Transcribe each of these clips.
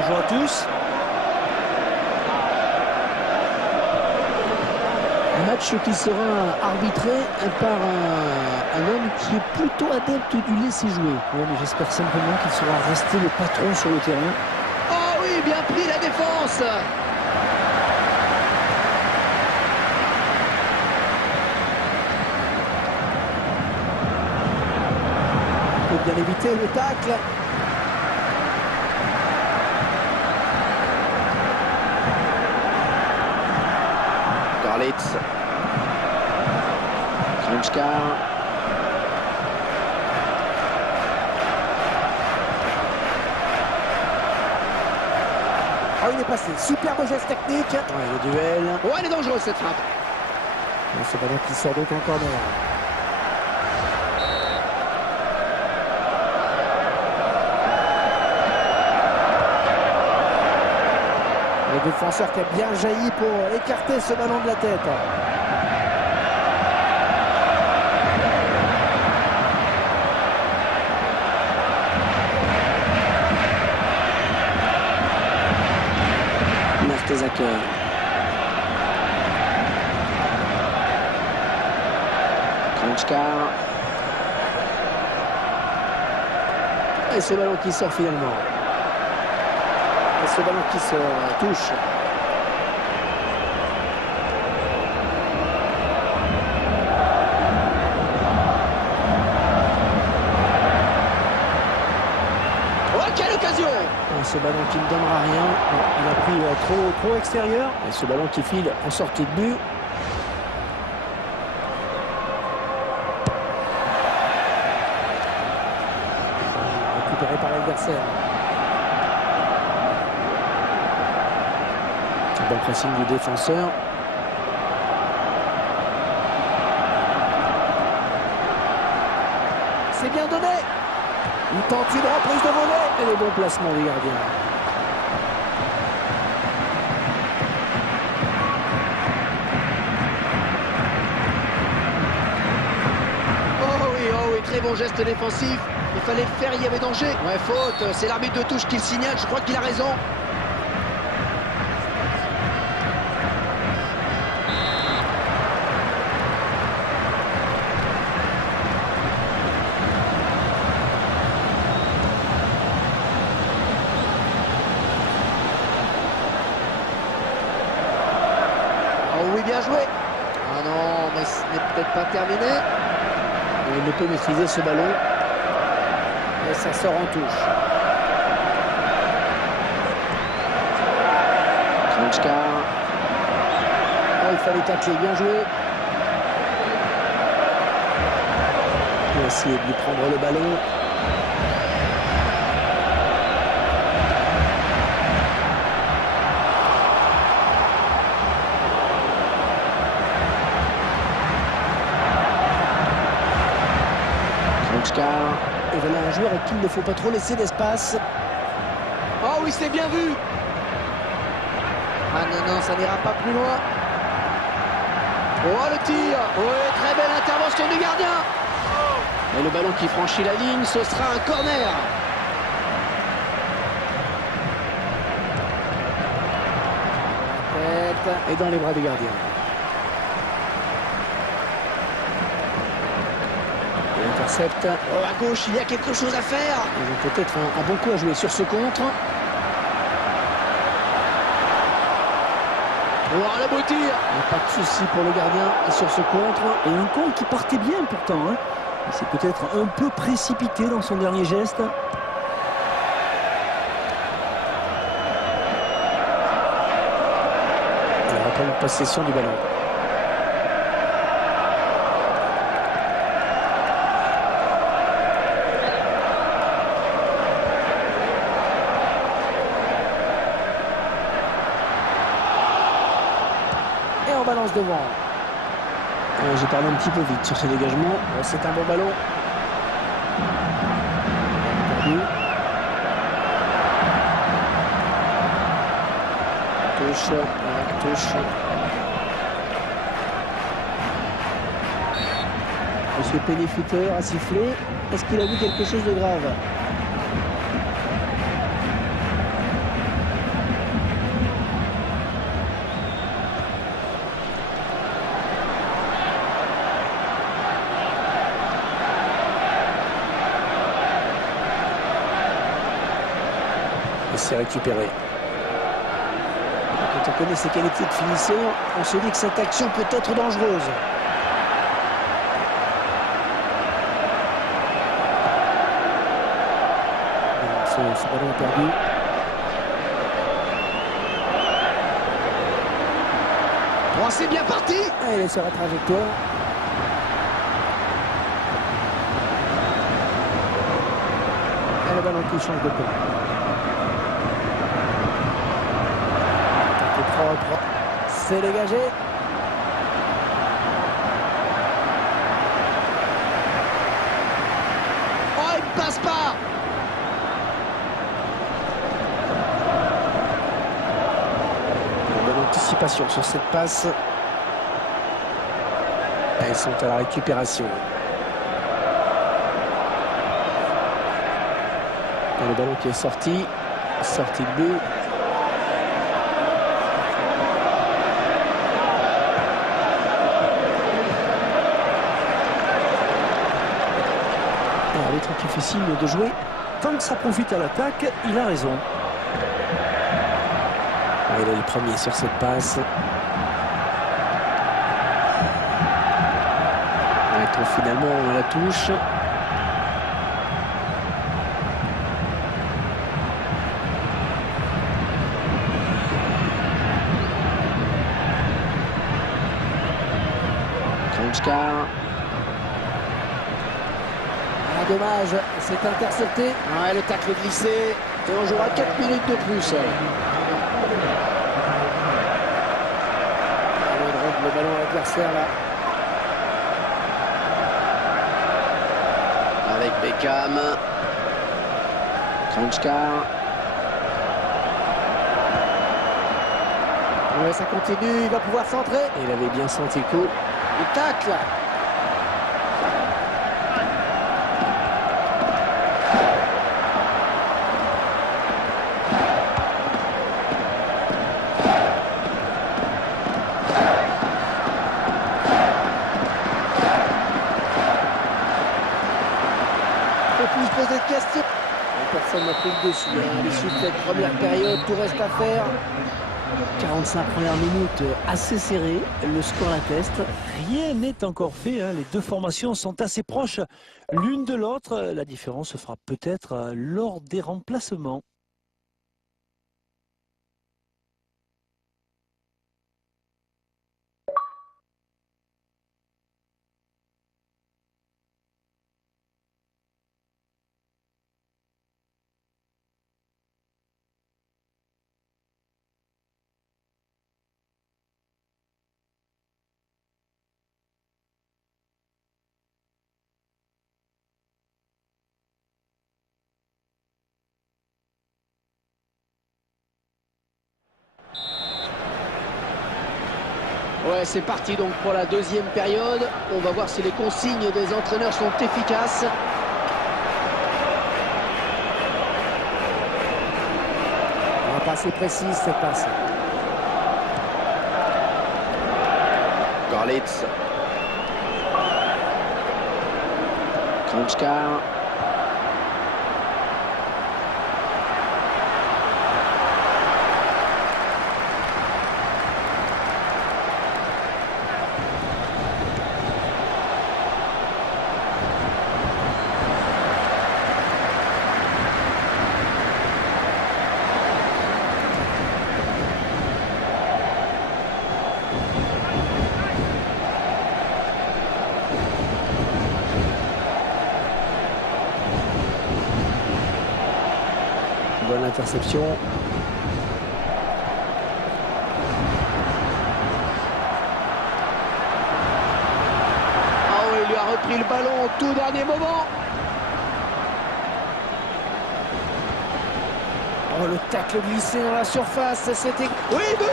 bonjour à tous. Un match qui sera arbitré par un homme qui est plutôt adepte du laisser jouer. Oui, mais j'espère simplement qu'il sera resté le patron sur le terrain. Oh oui, bien pris la défense. Il faut bien éviter le tacle. Garlitz. Kranjčar. Oh, il est passé. Superbe geste technique. Ouais, le duel. Oh, elle est dangereuse cette frappe. Ce ballon qui sort donc en corner. Le défenseur qui a bien jailli pour écarter ce ballon de la tête. Mertesacker. Kranjčar. Et ce ballon qui sort finalement. Et ce ballon qui sort, touche. Oh, quelle occasion! Ce ballon qui ne donnera rien. Il a pris trop extérieur. Et ce ballon qui file en sortie de but. Récupéré par l'adversaire. Bon pressing du défenseur. C'est bien donné. Il tente une reprise de volée. Et le bon placement du gardien. Oh oui, très bon geste défensif. Il fallait le faire, il y avait danger. Ouais, faute. C'est l'arbitre de touche qui le signale. Je crois qu'il a raison. Oui, bien joué. Ah non, mais ce n'est peut-être pas terminé. Il ne peut maîtriser ce ballon. Et ça sort en touche. Kranjčar. Oh, il fallait tacler, bien joué. Il va essayer de lui prendre le ballon. Et voilà un joueur à qui il ne faut pas trop laisser d'espace. Oh oui, c'est bien vu. Ah non, ça n'ira pas plus loin. Oh, le tir. Oui, très belle intervention du gardien. Et le ballon qui franchit la ligne, ce sera un corner. La tête et dans les bras du gardien. Intercepte. Oh, à gauche, il y a quelque chose à faire. Ils ont peut-être un bon coup à jouer sur ce contre. Oh, le beau tir. Pas de souci pour le gardien sur ce contre. Et un contre qui partait bien pourtant. Hein. Il s'est peut-être un peu précipité dans son dernier geste. Il reprend une possession du ballon. Et on balance devant. J'ai parlé un petit peu vite sur ce dégagement. C'est un bon ballon. Touche. Touche. Monsieur Pénéfuteur a sifflé. Est-ce qu'il a vu quelque chose de grave? Et c'est récupéré. Quand on connaît ses qualités de finisseur, on se dit que cette action peut être dangereuse. Ce ballon est perdu. Oh, c'est bien parti. Elle est sur la trajectoire. Et le ballon qui change de camp. C'est dégagé. Oh, il passe pas. Bonne anticipation sur cette passe. Elles sont à la récupération. Et le ballon qui est sorti de but. L'arbitre qui fait signe de jouer. Tant que ça profite à l'attaque, il a raison. Il est le premier sur cette passe. On trouve finalement la touche. Kranjčar. Ah, dommage, c'est intercepté. Ouais, le tacle glissé. Et on jouera 4 minutes de plus. Le ballon à l'adversaire là. Avec Beckham. Kranjčar. Ouais, ça continue, il va pouvoir centrer. Il avait bien senti le coup. Il tacle. Poser de questions. Personne n'a pris le dessus. À l'issue de cette première période, tout reste à faire. 45 premières minutes assez serrées, le score l'atteste. Rien n'est encore fait, hein. Les deux formations sont assez proches l'une de l'autre. La différence se fera peut-être lors des remplacements. Ouais, c'est parti donc pour la deuxième période. On va voir si les consignes des entraîneurs sont efficaces. Pas assez précise cette passe. Gorlitz. Kranjčar. Bonne interception. Ah oui, il lui a repris le ballon au tout dernier moment. Oh, le tacle glissé dans la surface, c'était... Oui, but!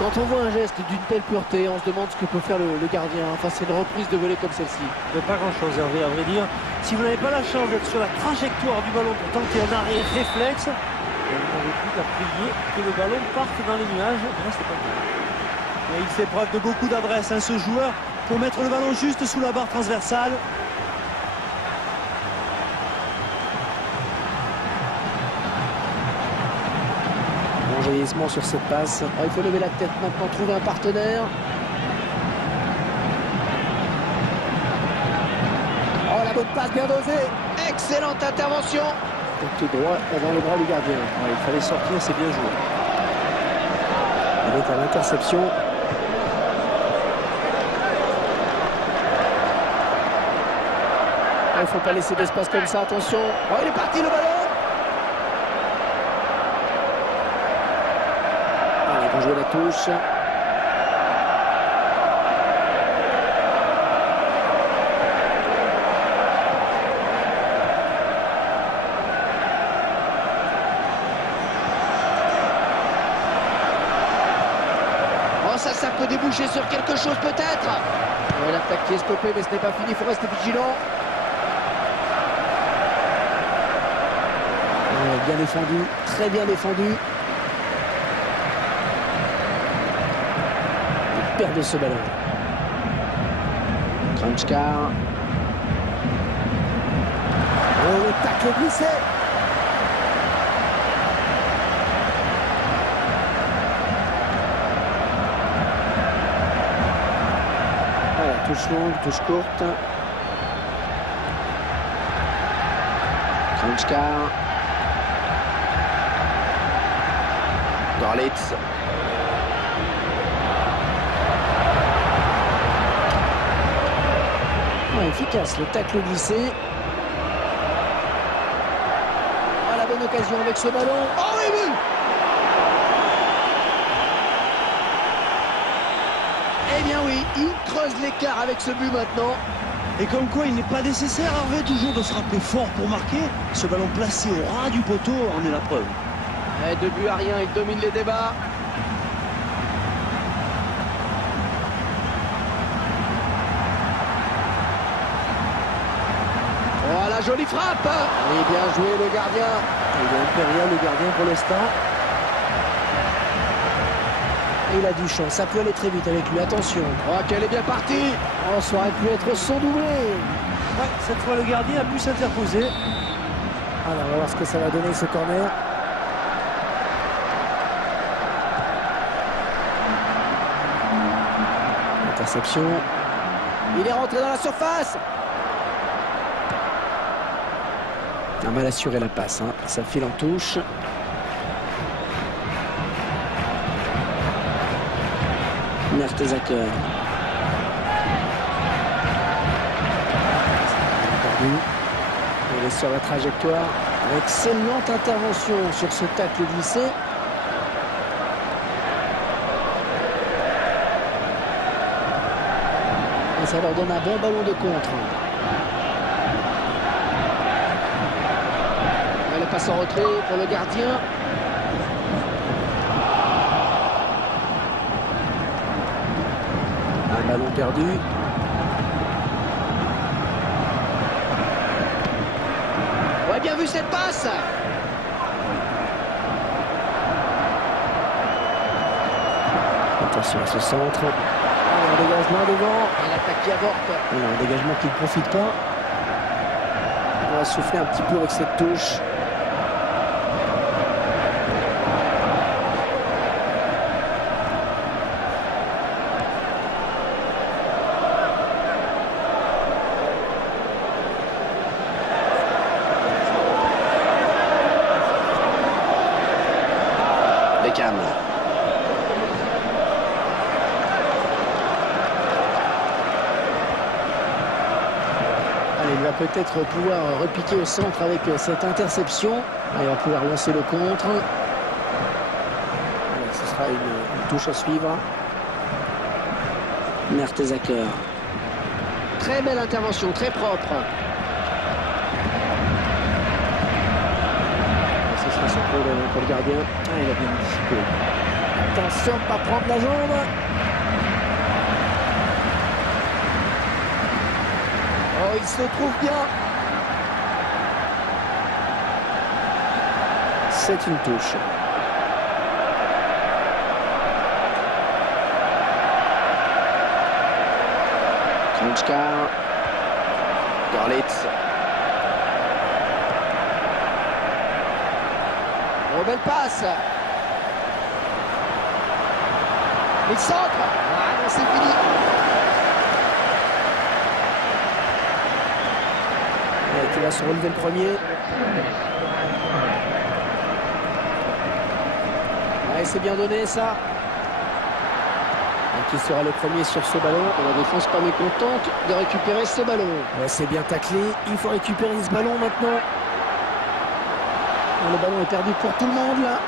Quand on voit un geste d'une telle pureté, on se demande ce que peut faire le gardien face à une reprise de volée comme celle-ci. Pas grand-chose, Hervé, à vrai dire. Si vous n'avez pas la chance d'être sur la trajectoire du ballon pour tenter un arrêt réflexe, vous n'avez plus qu'à prier que le ballon parte dans les nuages. Là, c'est pas grave. Mais il fait preuve de beaucoup d'adresse, hein, ce joueur, pour mettre le ballon juste sous la barre transversale. fait aisement sur cette passe. Oh, il faut lever la tête maintenant, trouver un partenaire. Oh, la bonne passe bien dosée. Excellente intervention. Tout droit avant le bras du gardien. Ouais, il fallait sortir, c'est bien joué. Il est à l'interception. Il ne faut pas laisser d'espace comme ça, attention. Oh, il est parti le ballon. Allez, ils vont jouer la touche. Oh, ça peut déboucher sur quelque chose peut-être. Ouais, l'attaque qui est stoppée, mais ce n'est pas fini, il faut rester vigilant. Bien défendu, très bien défendu. Il perd ce ballon. Kranjčar. Oh, le tacle glissé. Voilà, touche longue, touche courte. Kranjčar. Gorlitz. Ouais, efficace le tacle glissé. Ah, la bonne occasion avec ce ballon. Oh oui, oui. Eh bien oui, il creuse l'écart avec ce but maintenant. Et comme quoi, il n'est pas nécessaire, Hervé, toujours de frapper fort pour marquer. Ce ballon placé au ras du poteau en est la preuve. Et 2 buts à rien, il domine les débats. Voilà, jolie frappe. Et bien joué le gardien. Il est impérial le gardien pour l'instant. Il a du champ, ça peut aller très vite avec lui, attention. Oh, qu'elle est bien partie. Oh, ça aurait pu être son doublé. Ouais, cette fois le gardien a pu s'interposer. Alors, on va voir ce que ça va donner ce corner. Interception. Il est rentré dans la surface. A mal assuré la passe, hein. Ça file en touche. Mertesacker. Il est sur la trajectoire. Excellente intervention sur ce tacle glissé. Et ça leur donne un bon ballon de contre. Le passe en retrait pour le gardien. Un ballon perdu. Ouais, bien vu cette passe. Attention à ce centre. Un dégagement devant. Et l'attaque qui avorte. Un dégagement qui ne profite pas. On va souffler un petit peu avec cette touche. Beckham. Allez, il va peut-être pouvoir repiquer au centre avec cette interception. Il va pouvoir lancer le contre. Allez, ce sera une touche à suivre. Mertesacker. Très belle intervention, très propre. Ce sera son pour le gardien. Ah, il a bien anticipé. Attention, pas prendre la jambe. Oh, il se trouve bien. C'est une touche. Kranjčar. Gorlitz. Oh, belle passe. Il centre. Ah non, c'est fini. Qui va se relever le premier. Ouais, c'est bien donné ça. Et qui sera le premier sur ce ballon? La défense pas mécontente de récupérer ce ballon. Ouais, c'est bien taclé. Il faut récupérer ce ballon maintenant. Le ballon est perdu pour tout le monde là.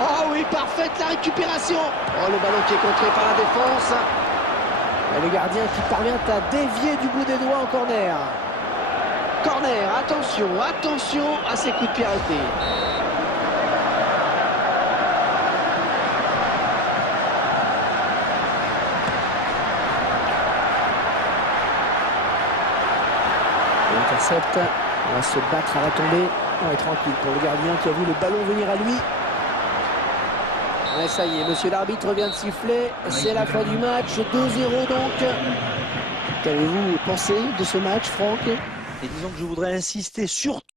Oh oui, parfaite la récupération. Oh, le ballon qui est contré par la défense. Et le gardien qui parvient à dévier du bout des doigts en corner. Corner, attention, attention à ces coups de pied arrêtés. Il intercepte, on va se battre à la tombée. On est tranquille pour le gardien qui a vu le ballon venir à lui. Ouais, ça y est, monsieur l'arbitre vient de siffler. C'est la fin du match, 2-0 donc. Qu'avez-vous pensé de ce match, Franck? Et disons que je voudrais insister sur